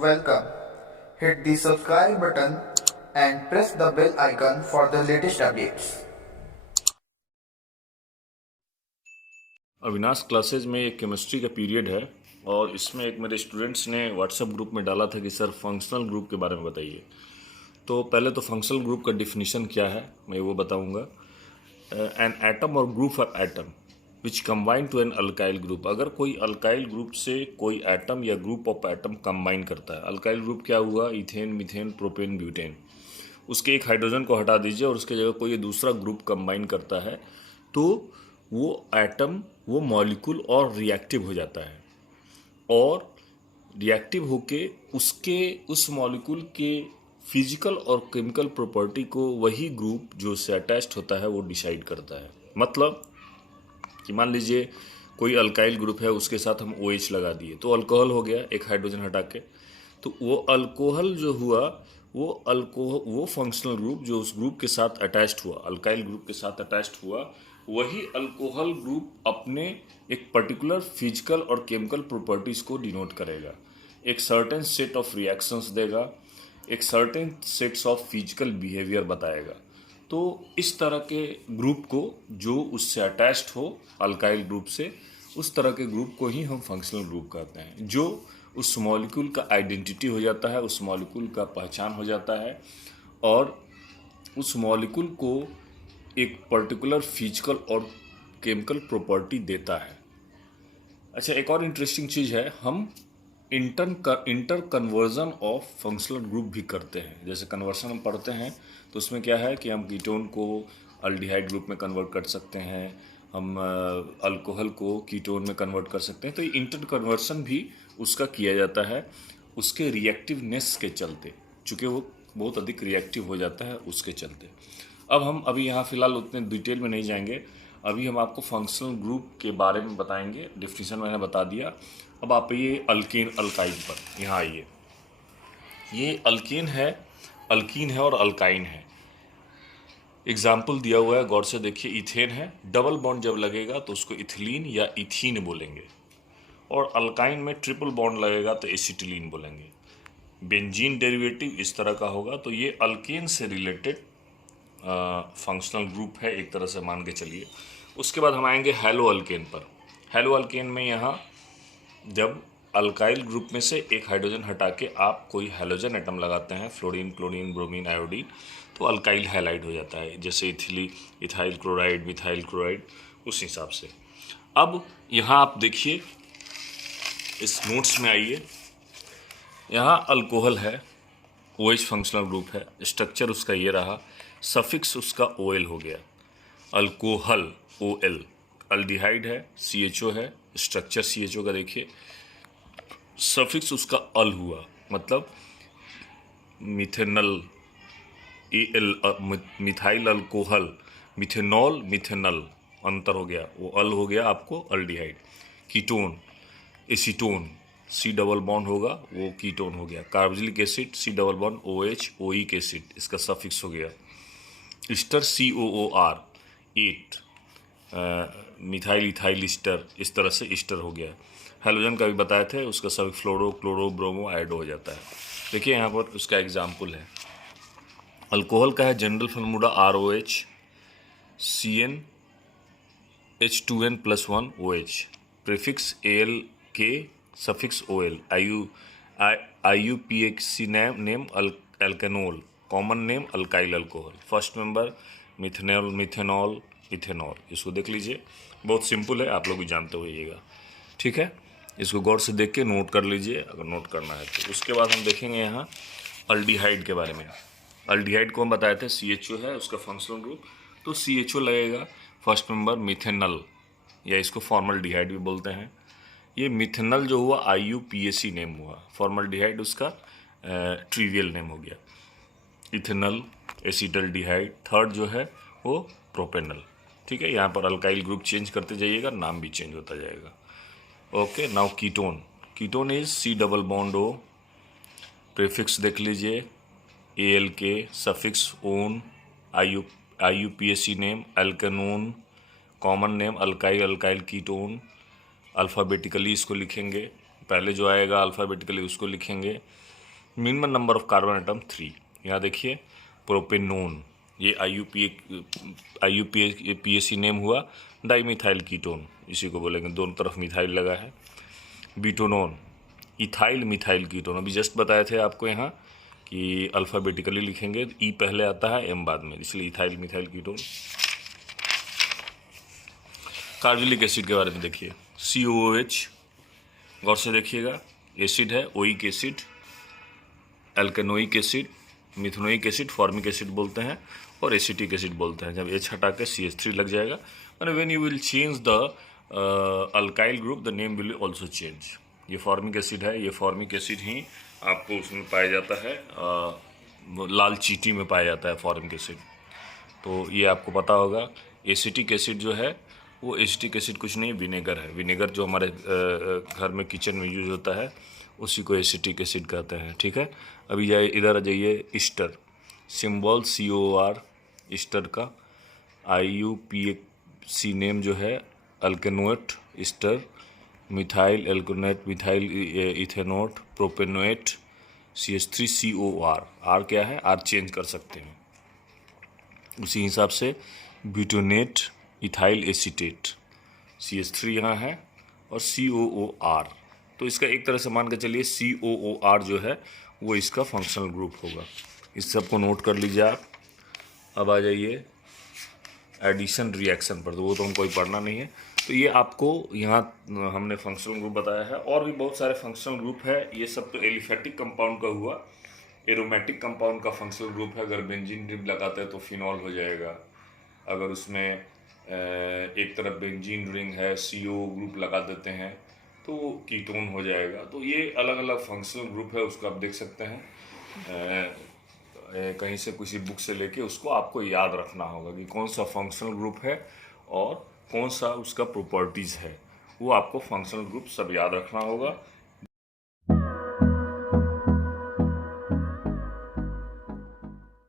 Welcome. Hit the subscribe button and press the bell icon for the latest updates. Avinash classes में एक chemistry का period है और इसमें एक मेरे स्टूडेंट्स ने व्हाट्सएप ग्रुप में डाला था कि सर फंक्शनल ग्रुप के बारे में बताइए। तो पहले तो फंक्शनल ग्रुप का डिफिनीशन क्या है मैं वो बताऊंगा। एन एटम और group of atom which combine to an alkyl group. अगर कोई अल्काइल ग्रुप से कोई एटम या ग्रुप ऑफ एटम कंबाइन करता है, अल्काइल ग्रुप क्या हुआ, इथेन, मीथेन, प्रोपेन, ब्यूटेन, उसके एक हाइड्रोजन को हटा दीजिए और उसके जगह कोई दूसरा ग्रुप कंबाइन करता है तो वो एटम, वो मॉलिक्यूल और रिएक्टिव हो जाता है और रिएक्टिव होके उसके उस मॉलिक्यूल के फिजिकल और केमिकल प्रॉपर्टी को वही ग्रुप जो उससे अटैच्ड होता है वो डिसाइड करता है। मतलब कि मान लीजिए कोई अल्काइल ग्रुप है, उसके साथ हम OH लगा दिए तो अल्कोहल हो गया, एक हाइड्रोजन हटा के। तो वो अल्कोहल जो हुआ वो फंक्शनल ग्रुप जो उस ग्रुप के साथ अटैच्ड हुआ, अल्काइल ग्रुप के साथ अटैच्ड हुआ, वही अल्कोहल ग्रुप अपने एक पर्टिकुलर फिजिकल और केमिकल प्रॉपर्टीज को डिनोट करेगा, एक सर्टेन सेट ऑफ रिएक्शंस देगा, एक certain sets of physical behaviour बताएगा। तो इस तरह के ग्रुप को जो उससे अटैच्ड हो अल्काइल ग्रुप से, उस तरह के ग्रुप को ही हम फंक्शनल ग्रुप कहते हैं, जो उस मॉलिक्यूल का आइडेंटिटी हो जाता है, उस मॉलिक्यूल का पहचान हो जाता है और उस मॉलिक्यूल को एक पर्टिकुलर फिजिकल और केमिकल प्रॉपर्टी देता है। अच्छा, एक और इंटरेस्टिंग चीज़ है, हम inter conversion of functional group भी करते हैं। जैसे कन्वर्सन हम पढ़ते हैं तो उसमें क्या है कि हम कीटोन को अल्डिहाइड ग्रुप में कन्वर्ट कर सकते हैं, हम अल्कोहल को कीटोन में कन्वर्ट कर सकते हैं। तो ये इंटर कन्वर्सन भी उसका किया जाता है उसके रिएक्टिवनेस के चलते, चूँकि वो बहुत अधिक रिएक्टिव हो जाता है उसके चलते। अब हम अभी यहाँ फ़िलहाल उतने डिटेल में नहीं जाएंगे, अभी हम आपको फंक्शनल ग्रुप के बारे में बताएंगे। डिफिनीशन मैंने बता दिया। अब आप ये अल्कीन अल्काइन पर यहाँ आइए। ये अल्कीन है और अल्काइन है। एग्जाम्पल दिया हुआ है, गौर से देखिए। इथेन है, डबल बॉन्ड जब लगेगा तो उसको इथिलीन या इथीन बोलेंगे, और अल्काइन में ट्रिपल बॉन्ड लगेगा तो एसिटिलीन बोलेंगे। बेंजीन डेरिवेटिव इस तरह का होगा। तो ये अल्केन से रिलेटेड फंक्शनल ग्रुप है एक तरह से, मान के चलिए। उसके बाद हम आएंगे हैलो अल्केन पर। हैलो अल्केन में यहाँ जब अल्काइल ग्रुप में से एक हाइड्रोजन हटा के आप कोई हैलोजन एटम लगाते हैं, फ्लोरीन, क्लोरीन, ब्रोमीन, आयोडीन, तो अल्काइल हैलाइड हो जाता है, जैसे इथाइल क्लोराइड, मिथाइल क्लोराइड, उस हिसाब से। अब यहाँ आप देखिए, इस नोट्स में आइए, यहाँ अल्कोहल है, OH फंक्शनल ग्रुप है, स्ट्रक्चर उसका ये रहा, सफिक्स उसका OL हो गया, अल्कोहल OL, अल्डिहाइड है, CHO है, स्ट्रक्चर CHO का देखिए, सफिक्स उसका अल हुआ, मतलब methanal, methyl alcohol, methanol, methanal, अंतर हो गया, वो अल हो गया आपको aldehyde. Ketone, acetone, C double bond होगा, वो कीटोन हो गया। Carboxylic acid, C double bond OH, oic acid, इसका सफिक्स हो गया। Easter, COOR, 8, methyl ethyl Easter, इस तरह से ईस्टर हो गया। हैलोजन का भी बताए थे, उसका सब फ्लोरो, क्लोरो, ब्रोमो ऐड हो जाता है। देखिए यहाँ पर उसका एग्जाम्पल है। अल्कोहल का है general formula ROH, CnH2n+1 OH, prefix ALK, suffix OL, IUPAC name alkanol, common name alkyl alcohol, first member methanol, methanol, ethanol. इसको देख लीजिए, बहुत सिंपल है, आप लोग भी जानते होइएगा। ठीक है, इसको गौर से देख के नोट कर लीजिए अगर नोट करना है तो। उसके बाद हम देखेंगे यहाँ अल्डिहाइड के बारे में। अल्डिहाइड को हम बताए थे CHO है उसका फंक्शनल ग्रुप, तो CHO लगेगा, फर्स्ट मेंबर मिथेनल, या इसको फॉर्मल्डिहाइड भी बोलते हैं। ये मिथेनल जो हुआ IUPAC नेम हुआ, फॉर्मल्डिहाइड उसका ट्रिवियल नेम हो गया। इथेनल, एसिटल्डिहाइड, थर्ड जो है वो प्रोपेनल। ठीक है, यहाँ पर अल्काइल ग्रुप चेंज करते जाइएगा, नाम भी चेंज होता जाएगा। Okay, now ketone. Ketone is C double bond O, prefix देख लीजिए ALK, suffix one, IUPAC name alkanone, common name alkyl, alkyl ketone. Alphabetically इसको लिखेंगे, पहले जो आएगा अल्फ़ाबेटिकली उसको लिखेंगे। Minimum number of carbon atom 3। यहाँ देखिए प्रोपेनोन, ये IUPAC नेम हुआ। डाईमिथाइल कीटोन, इसी को बोलेंगे, दोनों तरफ मिथाइल लगा है। ब्यूटेनोन, इथाइल मिथाइल कीटोन, अभी जस्ट बताए थे आपको यहाँ कि अल्फ़ाबेटिकली लिखेंगे, ई पहले आता है एम बाद में, इसलिए ethyl methyl ketone. Carbolic acid के बारे में देखिए, COOH, गौर से देखिएगा, एसिड है, oic acid, alkanoic acid, methanoic acid, formic acid बोलते हैं, और एसिटिक एसिड बोलते हैं। जब H हटा के CH3 लग जाएगा, and when you will change the alkyl group, the name will also change। ये फॉर्मिक एसिड है, ये फॉर्मिक एसिड ही आपको उसमें पाया जाता है, लाल चींटी में पाया जाता है फॉर्मिक एसिड। तो ये आपको पता होगा। एसिटिक एसिड जो है वो एसिटिक एसिड कुछ नहीं, विनेगर है। विनेगर जो हमारे घर में किचन में यूज होता है उसी को एसिटिक एसिड कहते हैं, ठीक है। अभी जाइए इधर आ जाइए, ईस्टर, सिंबल COR, ईस्टर का। IUPAC नेम जो है alkanoate ester, methyl alkanoate, methyl ethanoate, propanoate, CH3COR। R क्या है, R चेंज कर सकते हैं। उसी हिसाब से ब्यूटेनेट, इथाइल एसीटेट, CH3 यहाँ है, और COOR। तो इसका एक तरह से मान के चलिए COOR जो है वो इसका फंक्शनल ग्रुप होगा। इस सबको नोट कर लीजिए आप। अब आ जाइए एडिशन रिएक्शन पर, तो वो तो हमको पढ़ना नहीं है। तो ये आपको यहाँ हमने फंक्शनल ग्रुप बताया है, और भी बहुत सारे फंक्शनल ग्रुप है। ये सब तो एलिफेटिक कंपाउंड का हुआ। एरोमेटिक कंपाउंड का फंक्शनल ग्रुप है, अगर बेंजीन रिंग लगाते हैं तो फिनॉल हो जाएगा। अगर उसमें एक तरफ बेंजीन रिंग है, CO ग्रुप लगा देते हैं तो कीटोन हो जाएगा। तो ये अलग अलग फंक्शनल ग्रुप है, उसको आप देख सकते हैं कहीं से, किसी बुक से लेके उसको आपको याद रखना होगा कि कौन सा फंक्शनल ग्रुप है और कौन सा उसका प्रॉपर्टीज़ है, वो आपको फंक्शनल ग्रुप सब याद रखना होगा।